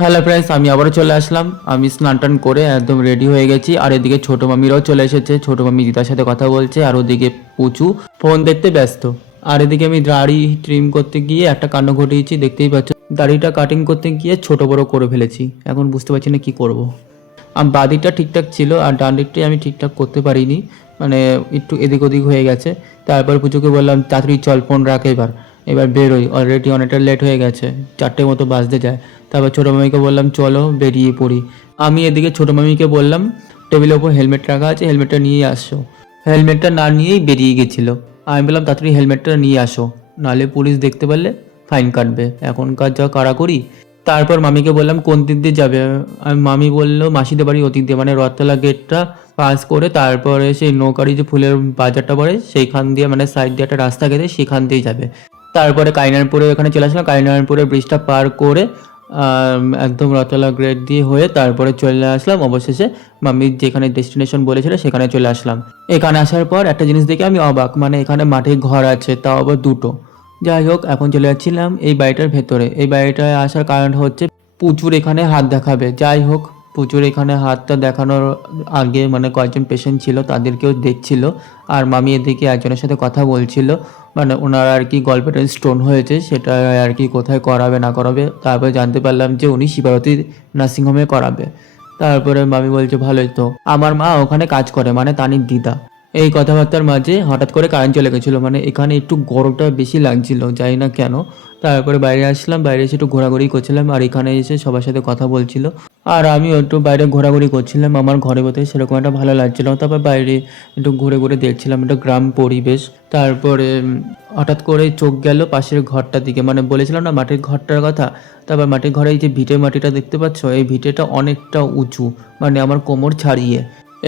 Hello friends, আমি আবারও চলে আসলাম। আমি স্নান টান করে একদম রেডি হয়ে গেছি। আর এদিকে ছোটো মামিরাও চলে এসেছে। ছোটো মামি দিদার সাথে কথা বলছে, আর ওদিকে পুচু ফোন দেখতে ব্যস্ত। আর এদিকে আমি দাড়ি ট্রিম করতে গিয়ে একটা কাণ্ড ঘটিয়েছি, দেখতেই পাচ্ছ। দাড়িটা কাটিং করতে গিয়ে ছোট বড় করে ফেলেছি। এখন বুঝতে পারছি না কী করব। বাদিকটা ঠিকঠাক ছিল, আর ডান দিকটাই আমি ঠিকঠাক করতে পারিনি, মানে একটু এদিক ওদিক হয়ে গেছে। তারপর পুজোকে বললাম তাড়াতাড়ি চল, ফোন রাখ, এবার বেরোই, অলরেডি অনেকটা লেট হয়ে গেছে, 4টে মতো বাজতে যায়। তারপর ছোটো মামিকে বললাম চলো বেরিয়ে পড়ি। আমি এদিকে ছোটো মামিকে বললাম টেবিলের ওপর হেলমেট রাখা আছে, হেলমেটটা নিয়ে আসো। হেলমেটটা না নিয়েই বেরিয়ে গেছিলো। আমি বললাম তাড়াতাড়ি হেলমেটটা নিয়ে আসো, নাহলে পুলিশ দেখতে পারলে ফাইন কাটবে, এখনকার যা কাড়াকড়ি। তারপর মামিকে বললাম কোন দিক দিয়ে যাবে। মামি বললো মাসিদের বাড়ি ওদিক দিয়ে, মানে রথতলা গেটটা পাস করে তারপরে সেই নৌকারি যে ফুলের বাজারটা পড়ে সেইখান দিয়ে, মানে সাইড দিয়ে একটা রাস্তা গেছে, সেখান দিয়ে যাবে। তারপরে কাইনারপুরে ওখানে চলে আসলাম। কাইনারপুরে ব্রিজটা পার করে একদম রথতলা গেট দিয়ে হয়ে তারপরে চলে আসলাম অবশেষে মামি যেখানে ডেস্টিনেশন বলেছিল সেখানে চলে আসলাম। এখানে আসার পর একটা জিনিস দেখে আমি অবাক, মানে এখানে মাটির ঘর আছে, তাও আবার দুটো। যাই হোক, এখন চলে যাচ্ছিলাম এই বাড়িটার ভেতরে। এই বাড়িটায় আসার কারণ হচ্ছে প্রচুর এখানে হাত দেখাবে। যাই হোক, প্রচুর এখানে হাতটা দেখানোর আগে মানে কয়েকজন পেশেন্ট ছিল, তাদেরকেও দেখছিল। আর মামি এদিকে একজনের সাথে কথা বলছিল, মানে ওনার আর কি গল্পের স্টোন হয়েছে, সেটা আর কি কোথায় করাবে না করাবে। তারপরে জানতে পারলাম যে উনি শিবারতী নার্সিংহোমে করাবে। তারপরে মামি বলছে ভালোই তো, আমার মা ওখানে কাজ করে, মানে তানির দিদা। এই কথাবার্তার মাঝে হঠাৎ করে কারেন্ট চলে গেছিলো, মানে এখানে একটু গরমটা বেশি লাগছিল, জানি না কেন। তারপরে বাইরে আসলাম, বাইরে এসে একটু ঘোরাঘুরি করছিলাম, আর এখানে এসে সবার সাথে কথা বলছিল। আর আমিও একটু বাইরে ঘোরাঘুরি করছিলাম, আমার ঘরে বসে সেরকম একটা ভালো লাগছিল। তারপর বাইরে একটু ঘুরে ঘুরে দেখছিলাম একটা গ্রাম পরিবেশ। তারপরে হঠাৎ করে চোখ গেল পাশের ঘরটার দিকে, মানে বলেছিলাম না মাটির ঘরটার কথা। তারপর মাটির ঘরে এই যে ভিটে মাটিটা দেখতে পাচ্ছ, এই ভিটেটা অনেকটা উঁচু, মানে আমার কোমর ছাড়িয়ে।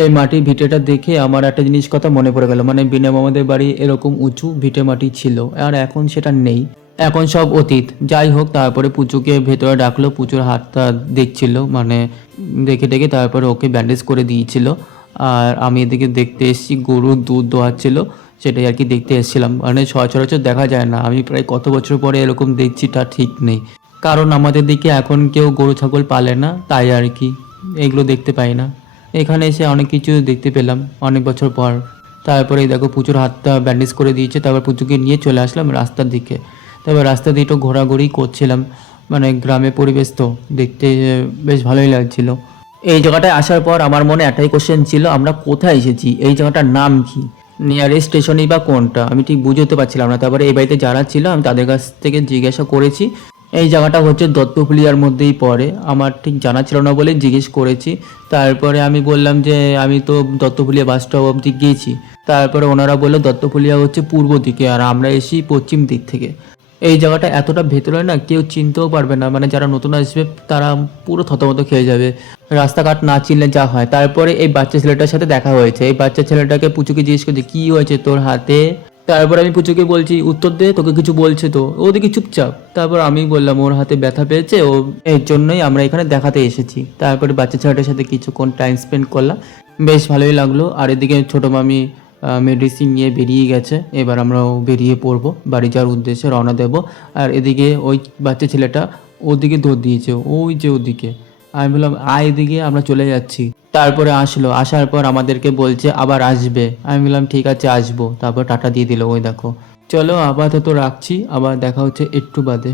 এই মাটির ভিটেটা দেখে আমার একটা জিনিস কথা মনে পড়ে গেল, মানে বিনা মামাদের বাড়ি এরকম উঁচু ভিটে মাটি ছিল, আর এখন সেটা নেই, এখন সব অতীত। যাই হোক, তারপরে পুচুকে ভেতরে ডাকলো, পুচুর হাতটা দেখছিল, মানে দেখে দেখে তারপরে ওকে ব্যান্ডেজ করে দিয়েছিল। আর আমি এদিকে দেখতে এসেছি গরুর দুধ দোয়াচ্ছিল, সেটাই আর কি দেখতে এসেছিলাম। মানে সচরাচর দেখা যায় না, আমি প্রায় কত বছর পরে এরকম দেখছি তা ঠিক নেই, কারণ আমাদের দিকে এখন কেউ গরু ছাগল পালে না, তাই আর কি এগুলো দেখতে পাই না। এখানে এসে অনেক কিছু দেখতে পেলাম অনেক বছর পর। তারপরে দেখো পুচুর হাতটা ব্যান্ডেজ করে দিয়েছে। তারপর পুচুকে নিয়ে চলে আসলাম রাস্তার দিকে। তারপর রাস্তা দিয়ে একটু ঘোরাঘুরি করছিলাম, মানে গ্রামের পরিবেশ তো দেখতে বেশ ভালোই লাগছিল। এই জায়গাটায় আসার পর আমার মনে একটাই কোশ্চেন ছিল, আমরা কোথায় এসেছি, এই জায়গাটার নাম কি, নিয়ারেস্ট স্টেশনই বা কোনটা, আমি ঠিক বুঝতে পারছিলাম না। তারপরে এই বাড়িতে যারা ছিল আমি তাদের কাছ থেকে জিজ্ঞাসা করেছি। এই জায়গাটা হচ্ছে দত্তফুলিয়ার মধ্যেই পড়ে, আমার ঠিক জানা ছিল না বলে জিজ্ঞেস করেছি। তারপরে আমি বললাম যে আমি তো দত্তফুলিয়া বাস স্টপ অবধি গিয়েছি। তারপরে ওনারা বললো দত্তফুলিয়া হচ্ছে পূর্ব দিকে, আর আমরা এসি পশ্চিম দিক থেকে। এই জায়গাটা এতটা ভেতরে না, কেউ চিনতেও পারবে না, মানে যারা নতুন আসবে তারা পুরো থতমত খেয়ে যাবে, রাস্তাঘাট না চিনলে যা হয়। তারপরে এই বাচ্চা ছেলেটার সাথে দেখা হয়েছে। এই বাচ্চা ছেলেটাকে পুচুকে জিজ্ঞেস করছে কী হয়েছে তোর হাতে। তারপর আমি পুচুকে বলছি উত্তর দে, তোকে কিছু বলছে তো, ও দেখি চুপচাপ। তারপর আমি বললাম ওর হাতে ব্যথা পেয়েছে, ও এর জন্যই আমরা এখানে দেখাতে এসেছি। তারপরে বাচ্চা ছেলেটার সাথে কিছুক্ষণ টাইম স্পেন্ড করলাম, বেশ ভালোই লাগলো। আর এদিকে ছোটো মামি মেডিসিন নিয়ে বেরিয়ে গেছে, এবার আমরাও বেরিয়ে পড়বো, বাড়ি যাওয়ার উদ্দেশ্যে রওনা দেবো। আর এদিকে ওই বাচ্চা ছেলেটা ওদিকে দৌড় দিয়েছে, ওই যে ওদিকে। আমি বললাম আয় এদিকে, আমরা চলে যাচ্ছি। তারপরে আসলো, আসার পর আমাদেরকে বলছে আবার আসবে। আমি বললাম ঠিক আছে আসবো। তারপর টাটা দিয়ে দিল, ওই দেখো। চলো আপাতত রাখছি, আবার দেখা হচ্ছে একটু বাদে।